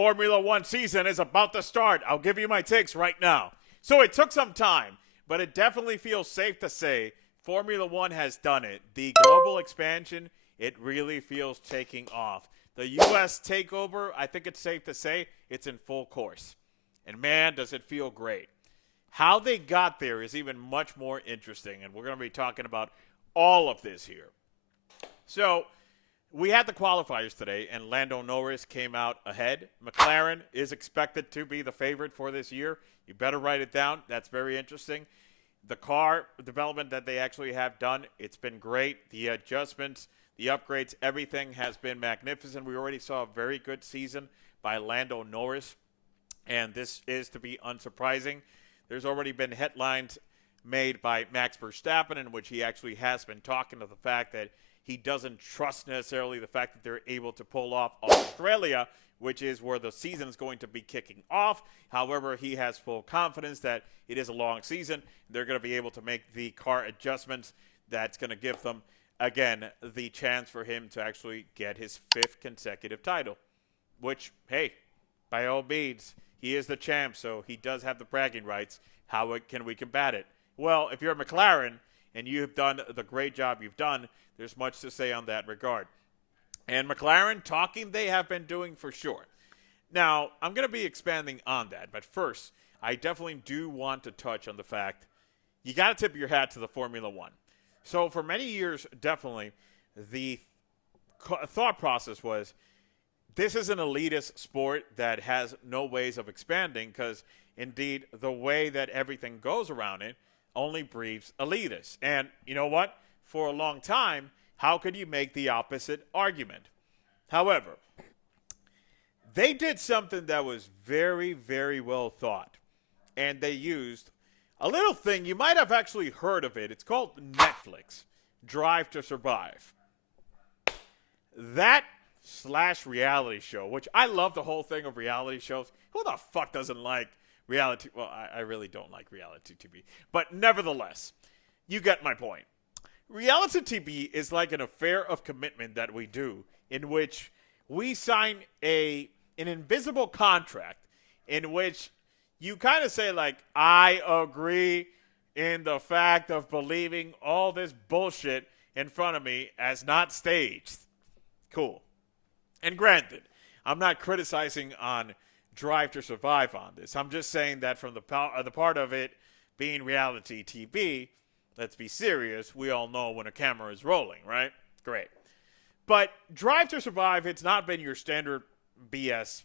Formula One season is about to start. I'll give you my takes right now. So it took some time, but it definitely feels safe to say Formula One has done it. The global expansion, it really feels taking off. The U.S. takeover, I think it's safe to say it's in full course. And man, does it feel great. How they got there is even much more interesting, and we're going to be talking about all of this here. So, we had the qualifiers today, and Lando Norris came out ahead. McLaren is expected to be the favorite for this year. You better write it down. That's very interesting. The car development that they actually have done, it's been great. The adjustments, the upgrades, everything has been magnificent. We already saw a very good season by Lando Norris, and this is to be unsurprising. There's already been headlines made by Max Verstappen in which he actually has been talking to the fact that he doesn't trust necessarily the fact that they're able to pull off Australia, which is where the season is going to be kicking off. However, he has full confidence that it is a long season. They're going to be able to make the car adjustments that's going to give them, again, the chance for him to actually get his 5th consecutive title, which, hey, by all means, he is the champ, so he does have the bragging rights. How can we combat it? Well, if you're McLaren and you have done the great job you've done, there's much to say on that regard. And McLaren, talking they have been doing for sure. Now, I'm going to be expanding on that. But first, I definitely do want to touch on the fact you got to tip your hat to the Formula One. So for many years, definitely, the thought process was this is an elitist sport that has no ways of expanding because, indeed, the way that everything goes around it only breeds elitist. And you know what? For a long time, how could you make the opposite argument? However, they did something that was very, very well thought. And they used a little thing. You might have actually heard of it. It's called Netflix, Drive to Survive. That / reality show, which I love the whole thing of reality shows. Who the fuck doesn't like reality? Well, I really don't like reality TV. But nevertheless, you get my point. Reality TV is like an affair of commitment that we do in which we sign an invisible contract in which you kind of say like, I agree in the fact of believing all this bullshit in front of me as not staged. Cool. And granted, I'm not criticizing on Drive to Survive on this. I'm just saying that from the part of it being reality TV, let's be serious, we all know when a camera is rolling, right? Great. But Drive to Survive, it's not been your standard BS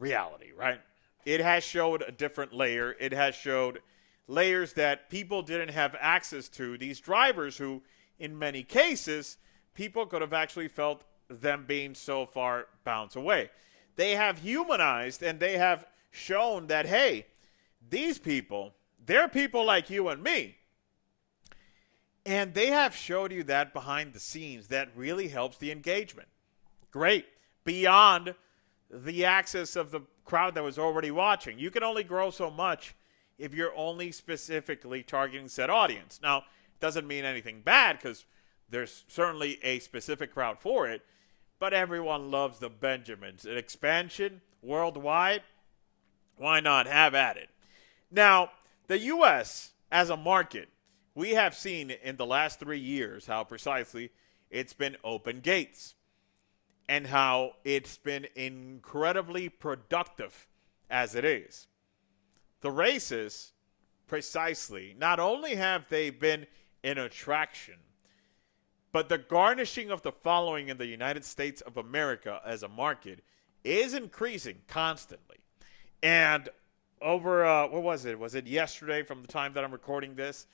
reality, right? It has showed a different layer. It has showed layers that people didn't have access to. These drivers who, in many cases, people could have actually felt them being so far bounce away. They have humanized and they have shown that, hey, these people, they're people like you and me. And they have showed you that behind the scenes that really helps the engagement. Great. Beyond the access of the crowd that was already watching. You can only grow so much if you're only specifically targeting said audience. Now, it doesn't mean anything bad because there's certainly a specific crowd for it, but everyone loves the Benjamins. An expansion worldwide, why not have at it? Now, the U.S. as a market, we have seen in the last 3 years how precisely it's been open gates and how it's been incredibly productive as it is. The races, precisely, not only have they been an attraction, but the garnishing of the following in the United States of America as a market is increasing constantly. And over, what was it? Was it yesterday from the time that I'm recording this?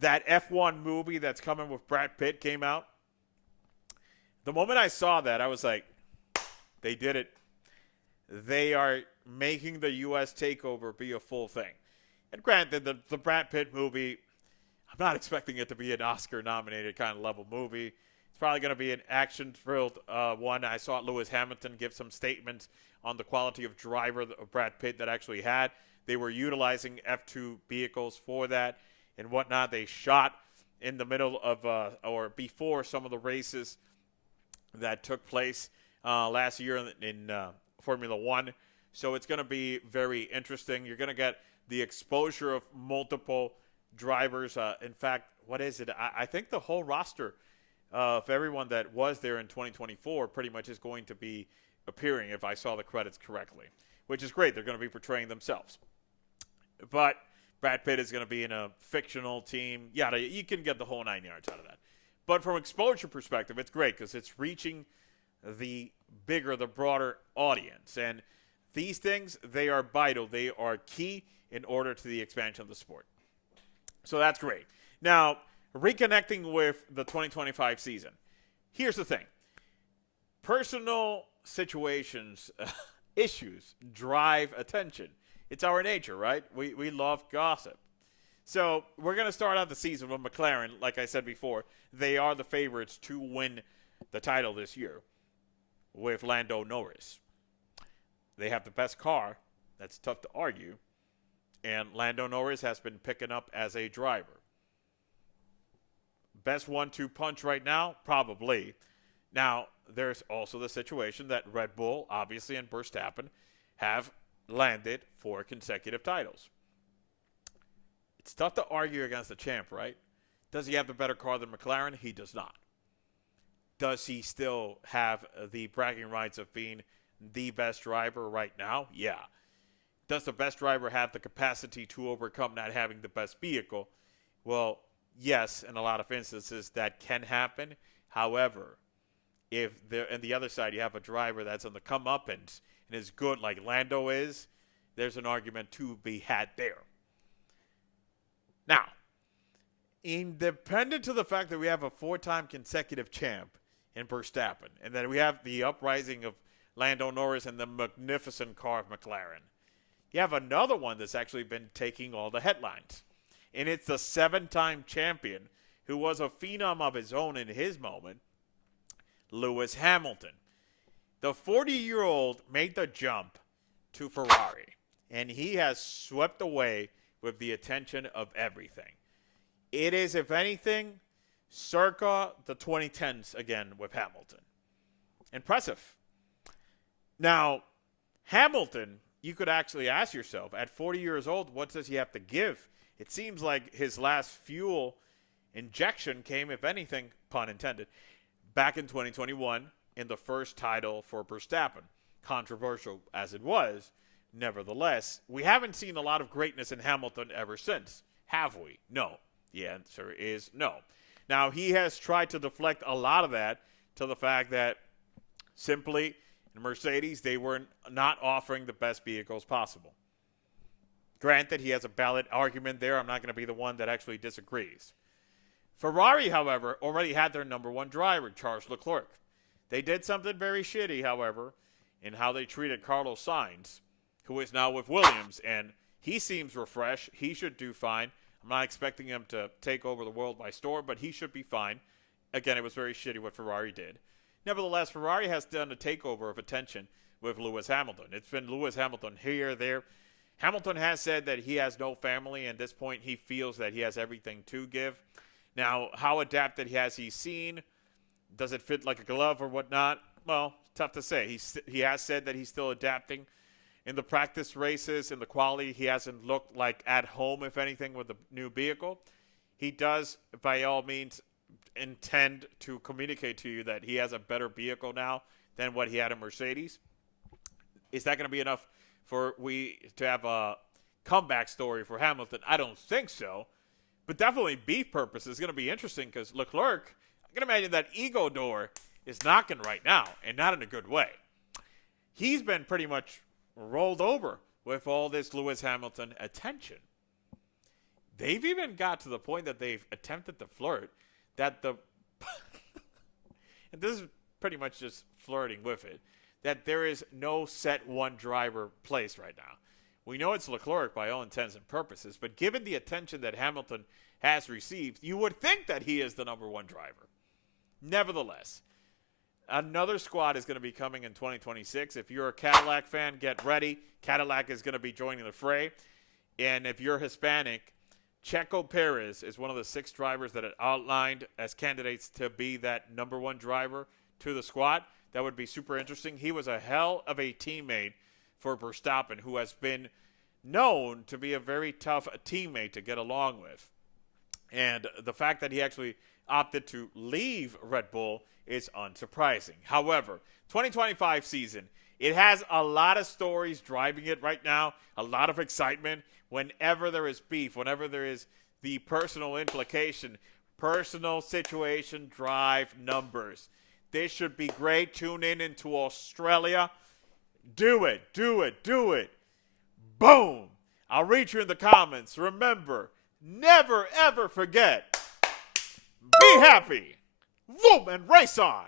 That F1 movie that's coming with Brad Pitt came out. The moment I saw that, I was like, they did it. They are making the U.S. takeover be a full thing. And granted, the Brad Pitt movie, I'm not expecting it to be an Oscar-nominated kind of level movie. It's probably going to be an action-thrilled one. I saw Lewis Hamilton give some statements on the quality of driver of Brad Pitt that actually had. They were utilizing F2 vehicles for that and whatnot. They shot in the middle of or before some of the races that took place last year in Formula One. So it's going to be very interesting. You're going to get the exposure of multiple drivers. In fact, what is it? I think the whole roster of everyone that was there in 2024 pretty much is going to be appearing, if I saw the credits correctly, which is great. They're going to be portraying themselves. But Brad Pitt is going to be in a fictional team. Yeah, you can get the whole 9 yards out of that. But from exposure perspective, it's great because it's reaching the bigger, the broader audience. And these things, they are vital. They are key in order to the expansion of the sport. So that's great. Now, reconnecting with the 2025 season. Here's the thing. Personal situations, issues, drive attention. It's our nature, right? We love gossip. So we're going to start out the season with McLaren. Like I said before, they are the favorites to win the title this year with Lando Norris. They have the best car. That's tough to argue. And Lando Norris has been picking up as a driver. Best 1-2 punch right now? Probably. Now, there's also the situation that Red Bull, obviously, and Verstappen have landed 4 consecutive titles. It's tough to argue against the champ, right? Does he have the better car than McLaren? He does not. Does he still have the bragging rights of being the best driver right now? Yeah. Does the best driver have the capacity to overcome not having the best vehicle? Well, yes, in a lot of instances that can happen. However, if there on the other side you have a driver that's on the comeuppance and is good like Lando is, there's an argument to be had there. Now, independent of the fact that we have a 4-time consecutive champ in Verstappen, and that we have the uprising of Lando Norris and the magnificent car of McLaren, you have another one that's actually been taking all the headlines. And it's the 7-time champion who was a phenom of his own in his moment, Lewis Hamilton. The 40-year-old made the jump to Ferrari, and he has swept away with the attention of everything. It is, if anything, circa the 2010s again with Hamilton. Impressive. Now, Hamilton, you could actually ask yourself, at 40 years old, what does he have to give? It seems like his last fuel injection came, if anything, pun intended, back in 2021 in the first title for Verstappen. Controversial as it was, nevertheless, we haven't seen a lot of greatness in Hamilton ever since, have we? No. The answer is no. Now, he has tried to deflect a lot of that to the fact that simply in Mercedes, they were not offering the best vehicles possible. Granted, he has a valid argument there. I'm not going to be the one that actually disagrees. Ferrari, however, already had their number 1 driver, Charles Leclerc. They did something very shitty, however, in how they treated Carlos Sainz, who is now with Williams, and he seems refreshed. He should do fine. I'm not expecting him to take over the world by storm, but he should be fine. Again, it was very shitty what Ferrari did. Nevertheless, Ferrari has done a takeover of attention with Lewis Hamilton. It's been Lewis Hamilton here, there. Hamilton has said that he has no family. At this point, he feels that he has everything to give. Now, how adapted has he seen? Does it fit like a glove or whatnot? Well, tough to say. He has said that he's still adapting. In the practice races, in the quality, he hasn't looked like at home, if anything, with the new vehicle. He does, by all means, intend to communicate to you that he has a better vehicle now than what he had in Mercedes. Is that going to be enough for we to have a comeback story for Hamilton? I don't think so. But definitely beef purpose is going to be interesting because Leclerc, I can imagine that ego door is knocking right now and not in a good way. He's been pretty much rolled over with all this Lewis Hamilton attention. They've even got to the point that they've attempted to flirt that the and this is pretty much just flirting with it, that there is no set one driver place right now. We know it's Leclerc by all intents and purposes, but given the attention that Hamilton has received, you would think that he is the number 1 driver. Nevertheless, another squad is going to be coming in 2026. If you're a Cadillac fan, get ready. Cadillac is going to be joining the fray. And if you're Hispanic, Checo Perez is one of the 6 drivers that are outlined as candidates to be that number 1 driver to the squad. That would be super interesting. He was a hell of a teammate for Verstappen, who has been known to be a very tough teammate to get along with. And the fact that he actually opted to leave Red Bull is unsurprising. However, 2025 season, it has a lot of stories driving it right now, a lot of excitement. Whenever there is beef, whenever there is the personal implication, personal situation drive numbers. This should be great. Tune in into Australia. Do it, do it, do it. Boom. I'll read you in the comments. Remember, never ever forget. Be happy. Boom, and race on.